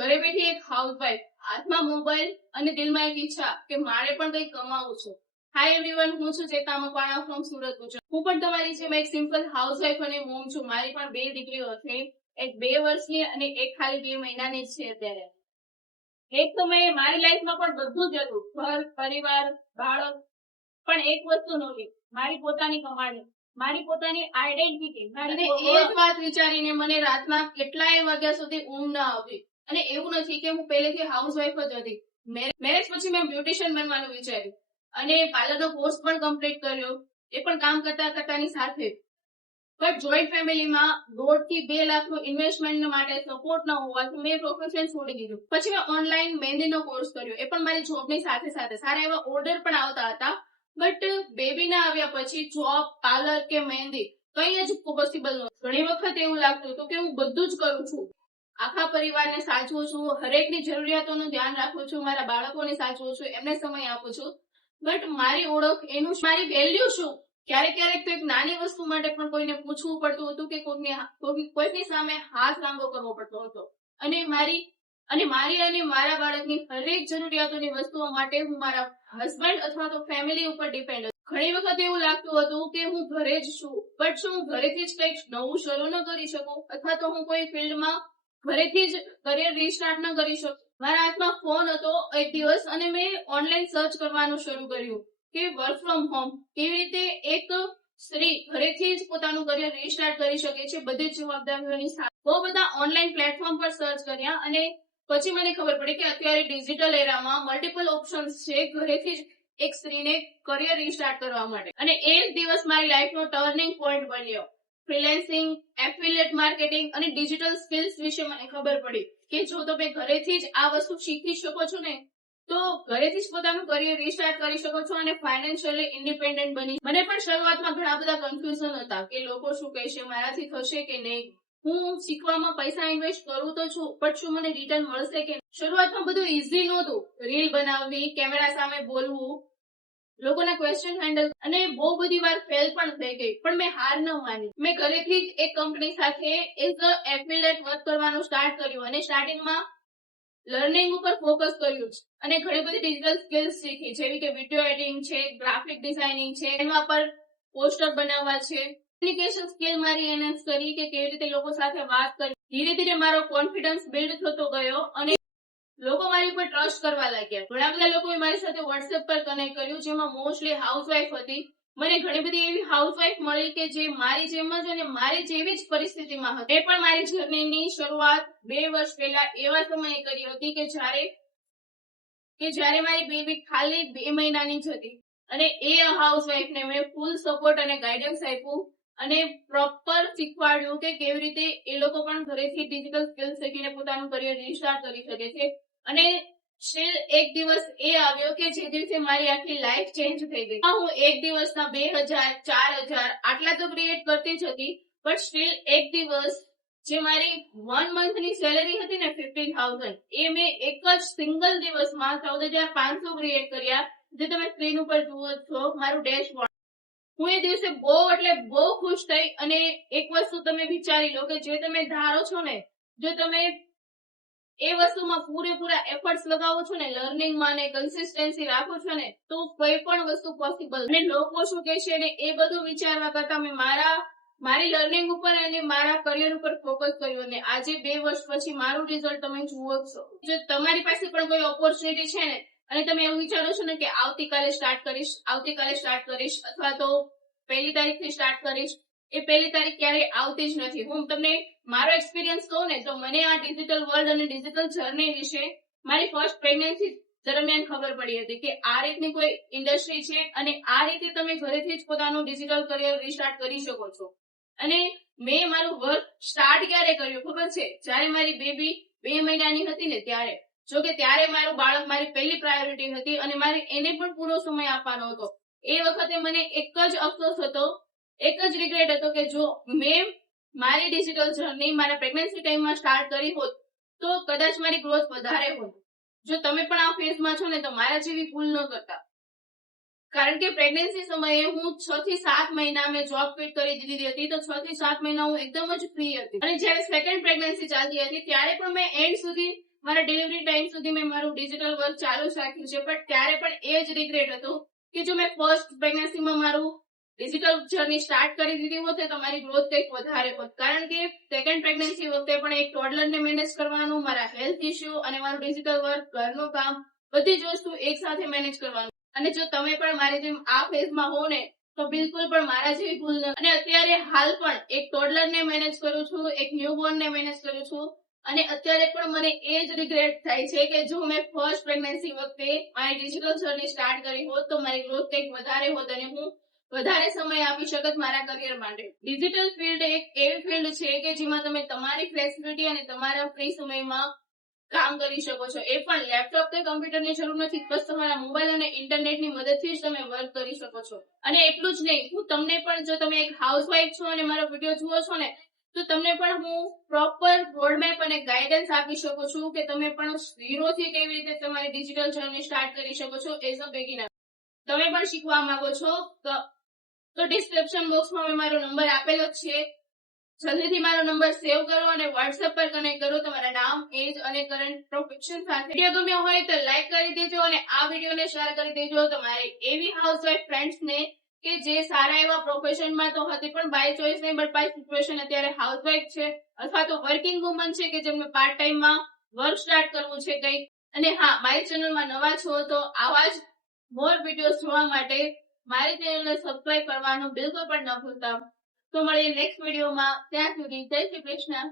ઘરે બેઠી એક હાઉસવાઈફ, હાથમાં મોબાઈલ અને દિલમાં એક ઈચ્છા કે મારે પણ કંઈક કમાવું છે. હાય એવરીવન, હું છું ચેતા મકવાણા ફ્રોમ સુરત, ગુજરાત. હું પણ તમારી જેમ એક સિમ્પલ હાઉસવાઈફ અને મોમ છું. મારી પણ 2 દીકરીઓ છે, એક 2 વર્ષની અને એક ખાલી 2 મહિનાની જ છે અત્યારે. એક સમયે મારી લાઈફમાં પણ બધું જ હતું, ઘર, પરિવાર, બાળક, પણ એક વસ્તુ નહોતી, મારી પોતાની કમાણી, મારી પોતાની આઈડેન્ટિટી. અને એ જ વાત વિચારીને મને રાતના કેટલાય વાગ્યા સુધી ઊંઘ ન આવતી. અને એવું નથી કે હું પહેલેથી હાઉસવાઈફ જ હતી. મેરેજ પછી મેં બ્યુટિશિયન બનવાનું વિચાર્યું અને પાર્લરનો કોર્સ પણ કમ્પ્લીટ કર્યો, એ પણ કામ કરતાની સાથે. બટ જોઈન્ટ ફેમિલીમાં 1.5 થી 2 લાખનું ઇન્વેસ્ટમેન્ટ માટે સપોર્ટ ન હોવાથી મેં પ્રોફેશન છોડી દીધું. પછી મેં ઓનલાઈન મહેંદીનો કોર્સ કર્યો, એ પણ મારી જોબની સાથે સાથે. સારા એવા ઓર્ડર પણ આવતા હતા. બટ બેબી ના આવ્યા પછી જોબ, પાર્લર કે મહેંદી કંઈ જ પોસિબલ નહોતું. ઘણી વખત એવું લાગતું હતું કે હું બધું જ કરું છું, આખા પરિવારને સાચવું છું, હરેકની જરૂરિયાતોનું ધ્યાન રાખું છું, મારા બાળકોને સાચવું છું, એમને સમય આપું છું. બટ મારી ઓળખ, એનું મારી વેલ્યુ શું? ક્યારેક તો એક નાની વસ્તુ માટે પણ કોઈને પૂછવું પડતું હતું કે કોઈની સામે હાથ લાંબો કરવો પડતો હતો. અને મારી અને મારા બાળકની હરેક જરૂરિયાતોની વસ્તુઓ માટે હું મારા હસબન્ડ અથવા તો ફેમિલી ઉપર ડિપેન્ડ હતી. ઘણી વખત એવું લાગતું હતું કે હું ઘરે જ છું, બટ શું હું ઘરેથી જ કંઈક નવું શરૂ ન કરી શકું, અથવા તો હું કોઈ ફિલ્ડમાં ઘરેથી જ કરિયર રીસ્ટાર્ટ ન કરી શકું. મારા હાથમાં ફોન હતો એક દિવસ અને મેં ઓનલાઈન સર્ચ કરવાનું શરૂ કર્યું કે વર્ક ફ્રોમ હોમ કેવી રીતે એક સ્ત્રી ઘરેથી જ પોતાનું કરિયર રીસ્ટાર્ટ કરી શકે છે, બધી જ જવાબદારીઓની સાથે. બહુ બધા ઓનલાઈન પ્લેટફોર્મ પર સર્ચ કર્યા અને પછી મને ખબર પડી કે અત્યારે ડિજિટલ એરામાં મલ્ટિપલ ઓપ્શન્સ છે ઘરેથી જ એક સ્ત્રીને કરિયર રીસ્ટાર્ટ કરવા માટે. અને એ જ દિવસ મારી લાઈફનો ટર્નિંગ પોઈન્ટ બન્યો. ફ્રીલેન્સિંગ, એફિલિએટ માર્કેટિંગ અને ડિજિટલ સ્કિલ્સ વિશે મને ખબર પડી કે જો તમે ઘરેથી જ આ વસ્તુ શીખી શકો છો ને, તો ઘરેથી જ પોતાનું કરિયર રીસ્ટાર્ટ કરી શકો છો અને ફાઇનાન્શિયલી ઇન્ડિપેન્ડન્ટ બની. મને પણ શરૂઆતમાં ઘણા બધા કન્ફ્યુઝન હતા કે લોકો શું કહેશે, મારાથી થશે કે નહીં, હું શીખવામાં પૈસા ઇન્વેસ્ટ કરું તો છું, પણ શું મને રિટર્ન મળશે કે નહીં. શરૂઆતમાં બધું ઈઝી નહોતું. રીલ બનાવવી, કેમેરા સામે બોલવું, લોકોના ક્વેશ્ચન હેન્ડલ, અને બહુ બધી વાર ફેલ પણ થઈ ગઈ, પણ મેં હાર ન માની. મેં ઘરેથી જ એક કંપની સાથે એઝ અ એફિલિએટ વર્ક કરવાનું સ્ટાર્ટ કર્યું અને સ્ટાર્ટિંગમાં લર્નિંગ ઉપર ફોકસ કર્યું છે અને ઘણી બધી ડિજિટલ સ્કિલ્સ શીખી, જેવી કે વિડીયો એડિટિંગ છે, ગ્રાફિક ડિઝાઇનિંગ છે, એમાં પર પોસ્ટર બનાવવા છે. કમ્યુનિકેશન સ્કિલ મારી એનહાન્સ કરી કે કેવી રીતે લોકો સાથે વાત કરી. ધીરે ધીરે મારો કોન્ફિડન્સ બિલ્ડ થતો ગયો અને લોકો મારી ઉપર ટ્રસ્ટ કરવા લાગ્યા. ઘણા બધા લોકોએ મારી સાથે વોટ્સએપ પર કનેક્ટ કર્યું, જેમાં મોસ્ટલી હાઉસવાઈફ હતી. મને ઘણી બધી એવી હાઉસવાઈફ મળી કે જે મારી જેમ જ અને મારી જેવી જ પરિસ્થિતિમાં હતી. એ પણ મારી જર્નીની શરૂઆત 2 વર્ષ પહેલા એવા સમયે કરી હતી કે જ્યારે મારી બેબી ખાલી 2 મહિનાની જ હતી. અને એ હાઉસવાઈફને મેં ફૂલ સપોર્ટ અને ગાઈડન્સ આપ્યું અને પ્રોપર શીખવાડ્યું કે કેવી રીતે એ લોકો પણ ઘરેથી ડિજિટલ સ્કિલ શીખીને પોતાનું કરિયર રીસ્ટાર્ટ કરી શકે છે. અને સ્ટીલ એક દિવસ એ આવ્યો કે જે દિવસે મારી આખી લાઈફ ચેન્જ થઈ ગઈ. હું એક દિવસના 2000, 4000 આટલા તો ક્રિએટ કરતી જ હતી, બટ સ્ટીલ એક દિવસ જે મારી 1 મંથની સેલેરી હતી ને 15,000, એ મેં એક જ સિંગલ દિવસમાં 14,500 ક્રિએટ કર્યા, જે તમે સ્ક્રીન ઉપર જુઓ છો મારું ડેશબોર્ડ. હું એ દિવસે બહુ એટલે બહુ ખુશ થઈ. અને એક વસ્તુ તમે વિચારી લો કે જે તમે ધારો છો ને, જો તમે એ વસ્તુમાં પૂરેપૂરા એફર્ટ્સ લગાવો છો ને, લર્નિંગમાં ને કન્સિસ્ટન્સી રાખો છો ને, તો કોઈ પણ વસ્તુ પોસિબલ. અને લોકો શું કહેશે ને એ બધું વિચારવા કરતા મેં મારી લર્નિંગ ઉપર અને મારા કરિયર ઉપર ફોકસ કર્યું અને આજે 2 વર્ષ પછી મારું રિઝલ્ટ તમે જુઓ છો. જો તમારી પાસે પણ કોઈ ઓપોર્ચ્યુનિટી છે ને અને તમે એવું વિચારો છો ને કે આવતીકાલે સ્ટાર્ટ કરીશ અથવા તો 1લી તારીખથી સ્ટાર્ટ કરીશ, એ 1લી તારીખ ક્યારેય આવતી જ નથી. હું તમને મારો એક્સપિરિયન્સ કહું ને, તો મને આ ડિજિટલ વર્લ્ડ અને ડિજિટલ જર્ની વિશે મારી ફર્સ્ટ પ્રેગ્નન્સી દરમિયાન ખબર પડી હતી કે આ રીતની કોઈ ઇન્ડસ્ટ્રી છે અને આ રીતે તમે ઘરેથી જ પોતાનું ડિજિટલ કરિયર રીસ્ટાર્ટ કરી શકો છો. અને મેં મારું વર્ક સ્ટાર્ટ ક્યારે કર્યું ખબર છે? જ્યારે મારી બેબી 2 મહિનાની હતી ને ત્યારે. જો કે ત્યારે મારું બાળક મારી પહેલી પ્રાયોરિટી હતી અને મારે એને પણ પૂરો સમય આપવાનો હતો. એ વખતે મને એક જ અફસોસ હતો, એક જ રિગ્રેટ હતો કે જો મેં મારી ડિજિટલ જર્ની મારા પ્રેગ્નન્સી ટાઈમમાં સ્ટાર્ટ કરી હોત તો કદાચ મારી ગ્રોથ વધારે હોત. જો તમે પણ આ ફેઝમાં છો ને, તો મારા જેવી ભૂલ ન કરતા. કારણ કે પ્રેગ્નન્સી સમયે હું 6 થી 7 મહિના મેં જોબ ક્વિટ કરી દીધી હતી, તો 6 થી 7 મહિના હું એકદમ જ ફ્રી હતી. અને જ્યારે સેકન્ડ પ્રેગ્નન્સી ચાલતી હતી ત્યારે પણ મેં એન્ડ સુધી મારા ડિલિવરી ટાઈમ સુધી મેં મારું ડિજિટલ વર્ક ચાલુ જ રાખ્યું છે, પણ ત્યારે પણ એ જ રિગ્રેટ હતો કે જો મેં ફર્સ્ટ પ્રેગ્નન્સીમાં મારું ડિજિટલ જર્ની સ્ટાર્ટ કરી દીધી હોત તો મારી ગ્રોથ કંઈક વધારે હોત, કારણ કે સેકન્ડ પ્રેગ્નન્સી વખતે પણ એક ટોડલરને મેનેજ કરવાનું, મારા હેલ્થ ઇસ્યુ અને મારું ડિજિટલ વર્ક, ઘરનું કામ, બધી જ વસ્તુ એક સાથે મેનેજ કરવાનું. અને જો તમે પણ મારી જેમ આ ફેઝમાં હો ને તો બિલકુલ પણ મારા જેવી ભૂલ ન. અને અત્યારે હાલ પણ એક ટોડલરને મેનેજ કરું છું, એક ન્યૂબોર્નને મેનેજ કરું છું, અને અત્યારે પણ મને એ જ રિગ્રેટ થાય છે કે જો મેં ફર્સ્ટ પ્રેગ્નન્સી વખતે મારી ડિજિટલ જર્ની સ્ટાર્ટ કરી હોત તો મારી ગ્રોથ કંઈક વધારે હોત અને હું વધારે સમય આપી શકત મારા કરિયર માટે. ડિજિટલ ફિલ્ડ એક એવી ફિલ્ડ છે કે જેમાં તમે તમારી ફ્લેક્સિબિલિટી અને તમારા ફ્રી સમયમાં કામ કરી શકો છો. એ પણ લેપટોપ કે કમ્પ્યુટરની જરૂર નથી, બસ તમારા મોબાઈલ અને ઇન્ટરનેટની મદદથી જ તમે વર્ક કરી શકો છો. અને એટલું જ નહીં, હું તમને પણ, જો તમે એક હાઉસવાઈફ છો અને મારો વિડીયો જુઓ છો ને, તો તમને પણ હું પ્રોપર રોડમેપ અને ગાઈડન્સ આપી શકું છું કે તમે પણ ઝીરોથી કેવી રીતે તમારી ડિજિટલ જર્ની સ્ટાર્ટ કરી શકો છો એઝ અ બિગિનર. તમે પણ શીખવા માંગો છો તો ડિસ્ક્રિપ્શન બોક્સમાં મેં મારો નંબર આપેલો જ છે. જલ્દીથી મારો નંબર સેવ કરો અને વોટ્સએપ પર કનેક્ટ કરો તમારા નામ, એજ અને કરંટ પ્રોફેશન સાથે. વિડીયો ગમ્યો હોય તો લાઈક કરી દેજો અને આ વિડીયોને શેર કરી દેજો તમારી એવી હાઉસવાઈફ ફ્રેન્ડ્સને કે જે સારા એવા પ્રોફેશનમાં તો હતી પણ બાય ચોઇસ નહીં, બટ બાય સિચ્યુએશન અત્યારે હાઉસવાઈફ છે, અથવા તો વર્કિંગ વુમન છે કે જેમને પાર્ટ ટાઈમમાં વર્ક સ્ટાર્ટ કરવું છે કંઈક. અને હા, મારી ચેનલમાં નવા છો તો આવા જ મોર વિડીયોઝ જોવા માટે મારી ચેનલને સબસ્ક્રાઇબ કરવાનું બિલકુલ પણ ન ભૂલતા. તો મળીએ નેક્સ્ટ વિડીયોમાં. ત્યાં સુધી જય શ્રી કૃષ્ણ.